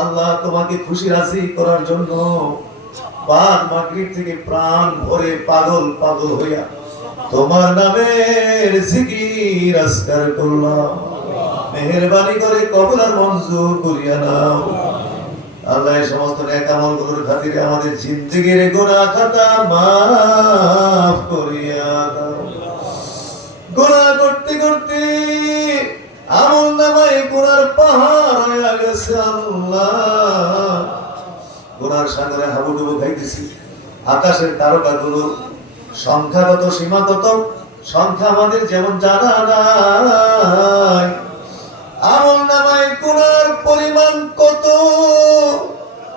আল্লাহ তোমাকে খুশি রাজি করার জন্য থেকে প্রাণ ভরে পাগল পাগল হইয়া তোমার নামের জিকির করলাম। মেহেরবানি করে কবুল আর মঞ্জুর করিয়া নাও। আল্লাহ এই সমস্ত নেক আমলগুলোর খাতিরে আমাদের জিন্দেগির গুনাহ খাতা মাফ করিয়া দাও। গুনাহ করতে করতে আমল নামায় গুনার পাহাড় গুনার সাগরে হাবুডুবু খাইতেছি আকাশের তারকাগুলো সংখ্যাগত, সীমাগত, সংখ্যা আমাদের যেমন জানা নাই। আমল নামায় গুনার পরিমাণ কত?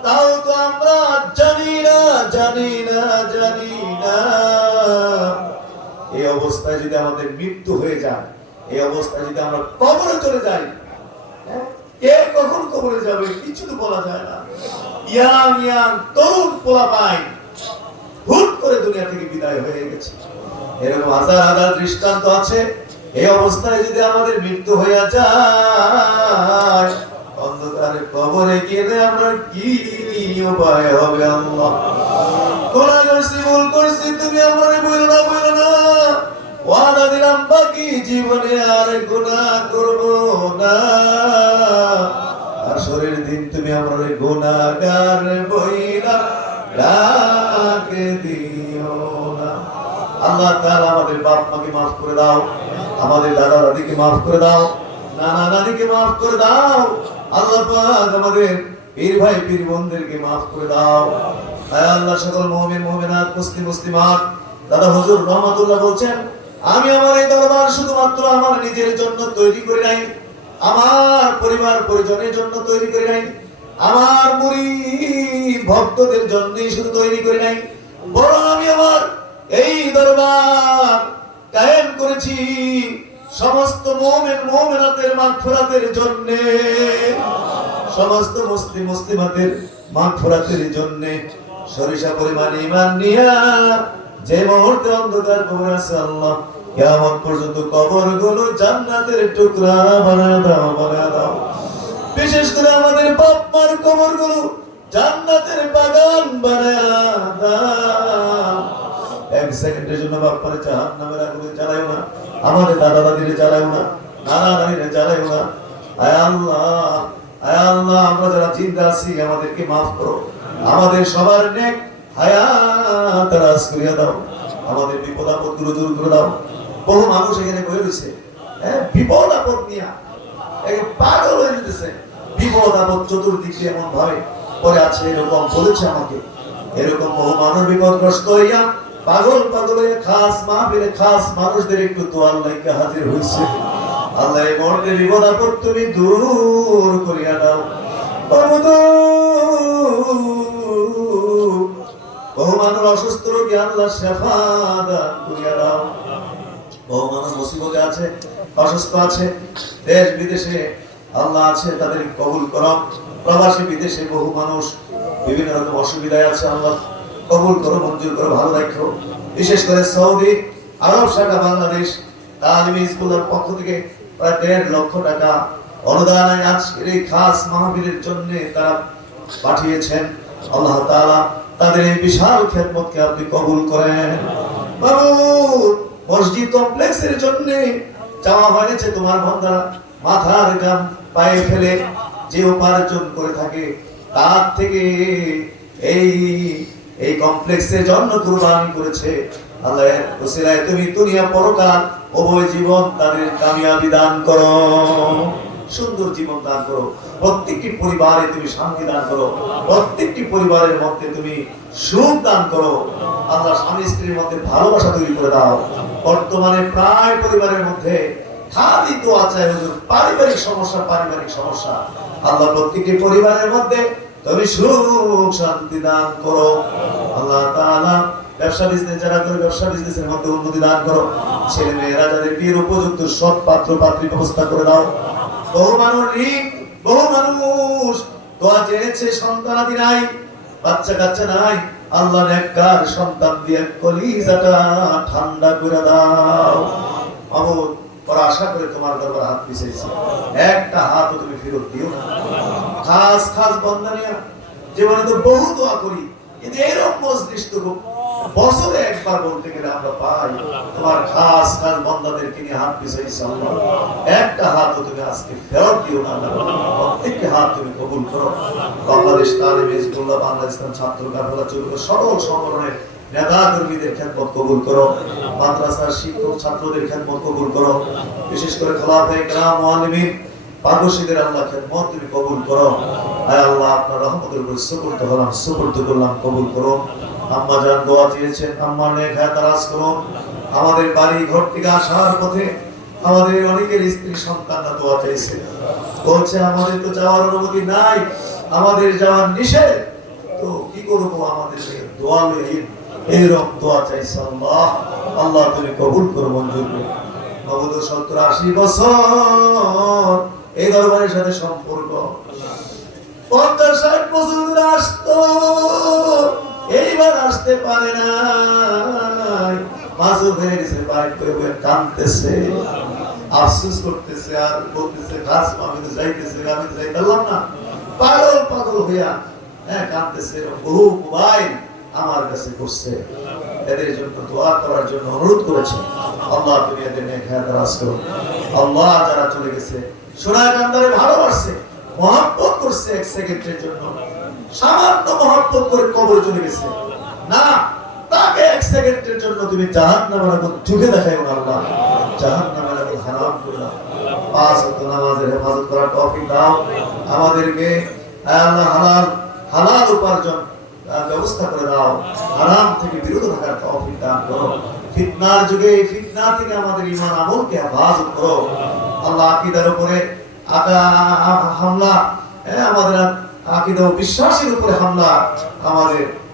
তাও তো আমরা জানি না জানি না জানি না। এই অবস্থায় যদি আমাদের মৃত্যু হয়ে যায়, এই অবস্থায় যদি আমরা কবরে চলে যাই হ্যাঁ? কে কখন কবরে যাবে কিছু তো বলা যায় না। ইয়াং ইয়াং তরুণ পোলা পাই হুট করে দুনিয়া থেকে বিদায় হয়ে গেছে। এরকম হাজার হাজার দৃষ্টান্ত আছে। এই অবস্থায় যদি আমাদের মৃত্যু হয়ে যায়, অন্ধকারে কবরে গেলে আমরা কি উপায় হবে আল্লাহ? গোনা করছি ভুল করছি, তুমি আমরা বইল না বইল না। ওয়াদা দিলাম, বাকি জীবনে আর গুনাহ করব না। তুমি আমার গুনাহগার বইলা, ডাকে দিও না। আল্লাহ তাআলা আমাদের বাপ মাকে মাফ করে দাও, আমাদের দাদা দাদিকে মাফ করে দাও নানা নানিকে মাফ করে দাও, আল্লাহ পাক আমাদের পীর ভাই, পীর বোনদেরকে মাফ করে দাও। হায় আল্লাহ, সকল মুমিন, মুমিনাত, মুসলিম, মুসলিমাত, দাদা হুজুর রহমাতুল্লাহ বলছেন, আমি আমার এই দরবার শুধুমাত্র আমার নিজের জন্য তৈরি করি নাই, আমার পরিবার পরিজনের জন্য তৈরি করি নাই আমার মুড়ি ভক্তদের জন্যই শুধু তৈরি করি নাই। বরং আমি আমার এই দরবার কায়েম করেছি সমস্ত মোমেন মোমেনাতের মাগফিরাতের জন্য। সমস্ত মুসলিম মুসলিমাতের মাগফিরাতের জন্য। সরিষা পরিমাণ ইমান নিয়া যে মুহূর্তে অন্ধকার কবর আছে আল্লাহ, কিয়ামত পর্যন্ত কবরগুলো জান্নাতের টুকরা বানায় দাও বানায় দাও। বিশেষ করে আমাদের বাপ মার কবরগুলো জান্নাতের বাগান এক সেকেন্ডের জন্য জাহান নামের আগুনে না আমাদের দাদা দাদিরে না, নানা না। আমরা যারা চিন্তা আছি, আমাদেরকে মাফ করো। আমাদের সবার নেক হায়াত রাজ করিয়া দাও। আমাদের বিপদ আপদগুলো দূর করে দাও। বহু মানুষ এখানে বয়ে রয়েছে। হ্যাঁ বিপদ আপদ নিয়া। পাগল হয়ে যেতেছে। বিপদ আপদ চতুর্দিকে এমন ভাবে পরে আছে, এরকম বলেছে আমাকে। এরকম বহু মানুষ বিপদগ্রস্ত হইয়া পাগল পাগল খাস মাহফিলে খাস মানুষদের একটু দোয়ার লাইকা হাজির হইছে। আল্লাহ, এই বিপদ আপদ তুমি দূর করিয়া দাও। বহু মানুষ অসুস্থ রোগী, আল্লাহ শেফা দান করিয়া দাও। বহু মানুষ মুসিবতে আছে, অসুস্থ আছে, দেশ বিদেশে আল্লাহ আছে, তাদের কবুল করো। প্রবাসী বিদেশে বহু মানুষ বিভিন্ন রকম অসুবিধায় আছে, আল্লাহ কবুল করো, মঞ্জুর করো, ভালো রাখো। বিশেষ করে সৌদি আরব শাখা বাংলাদেশ, তালিমি স্কুলের পক্ষ থেকে প্রায় দেড় লক্ষ টাকা অনুদান আজকের এই খাস মাহফিলের জন্য তারা পাঠিয়েছেন। আল্লাহ তাআলা তাদের এই বিশাল খেদমতকে আপনি কবুল করেন। মসজিদ কমপ্লেক্সের জন্য চাওয়া হয়েছে তোমার বন্ধারা। মাথার গাম পায়ে ফেলে যে উপার্জন করে থাকে, তার থেকে এই এই কমপ্লেক্সের জন্য কুরবানি করেছে। আল্লাহ তুমি দুনিয়া উভয় জীবন তাদের কামিয়াবি দান করো। সুন্দর জীবন দান করো। প্রত্যেকটি পরিবারে তুমি শান্তি দান করো। প্রত্যেকটি পরিবারের মধ্যে তুমি সুখ দান করো। আল্লাহ স্বামী স্ত্রীর মধ্যে ভালোবাসা তৈরি করে দাও। বর্তমানে প্রায় পরিবারের মধ্যে খালি তো আছে হুজুর, পারিবারিক সমস্যা পারিবারিক সমস্যা। আল্লাহ প্রত্যেকটি পরিবারের মধ্যে তুমি সুখ শান্তি দান করো। আল্লাহ তাআলা ব্যবসা বিজনেস যারা করে ব্যবসা বিজনেসের মধ্যে উন্নতি দান করো। ছেলে মেয়েরা যাদের বিয়ের উপযুক্ত সৎ পাত্র পাত্রী ব্যবস্থা করে দাও। বহু মানুষ ঋণ, বহু মানুষ দোয়া চেয়েছে নাই, বাচ্চা কাচ্চা নাই। আল্লাহ নেককার সন্তান দিয়ে কলিজাটা ঠান্ডা করে দাও। অমর আশা করে তোমার দরবার হাত একটা হাতও তুমি ফেরত দিও খাস জীবনে তো বহু দোয়া করি, কিন্তু এরকম তো বছরে একবার বলতে গেলে আমরা পাই। তোমার খাস খাস হাত আল্লাহ। একটা তুমি আজকে ফেরত দিও না প্রত্যেকটি হাত তুমি কবুল করো। বাংলাদেশ বাংলাদেশ ছাত্র চলবে সকল সংগঠনের কবুল করো, মাদ্রাসার শিক্ষক ছাত্রদের কবুল করো, বিশেষ করে গ্রাম পারদর্শীদের আল্লাহ তুমি কবুল করো। আয় আল্লাহ, আপনার রহমতের উপর হলাম করলাম কবুল করো। আম্মা জান দোয়া দারাজ করুন। আমাদের বাড়ি ঘর থেকে আসার পথে আমাদের অনেকের স্ত্রী সন্তানরা দোয়া চাইছে। বলছে, আমাদের তো যাওয়ার অনুমতি নাই, আমাদের যাওয়ার নিষেধ। তো কি করব আমাদের দোয়া লইয়ে এইরকম দোয়া চাইছে আল্লাহ। আল্লাহ তুমি কবুল করো, মঞ্জুর করো। নবদ সত্তর আশি বছর এই দরবারের সাথে সম্পর্ক। পঞ্চাশ ষাট বছর ধরে আসতো, এইবার আসতে পারে না। মাজুর হয়ে গেছে বাইক করে বয়ে কাঁদতেছে, আফসোস করতেছে, আর বলতেছে কাজ আমি তো যাইতেছে, আমি তো পারলাম না। পাগল পাগল হইয়া হ্যাঁ কাঁদতেছে বহু মোবাইল আমার কাছে করছে এদের জন্য দোয়া করার জন্য অনুরোধ করেছে আল্লাহ তুমি এদের নিয়ে খেয়াল রাজ করো আল্লাহ যারা চলে গেছে সোনায় কান্দারে ভালোবাসছে, মহাব্বত করছে এক সেকেন্ডের জন্য। সামান্য মহাব্বত করে কবর চলে গেছে। না, তাকে এক সেকেন্ডের জন্য তুমি জাহান নামের আগুন চোখে দেখাইও না আল্লাহ। জাহান নামের আগুন হারাম করে দাও পাঁচ ওয়াক্ত নামাজের হেফাজত করার তৌফিক দাও। আমাদেরকে হালাল হালাল উপার্জন আহ, ব্যবস্থা করে দাও। আরাম থেকে বিরত থাকার তৌফিক দান করো। ফিতনার যুগে এই ফিতনা থেকে আমাদের ইমান আমলকে হেফাজত করো। আল্লাহ আকীদার উপরে আকা- হামলা আমাদের আকিদা ও বিশ্বাসের উপরে হামলা আমাদের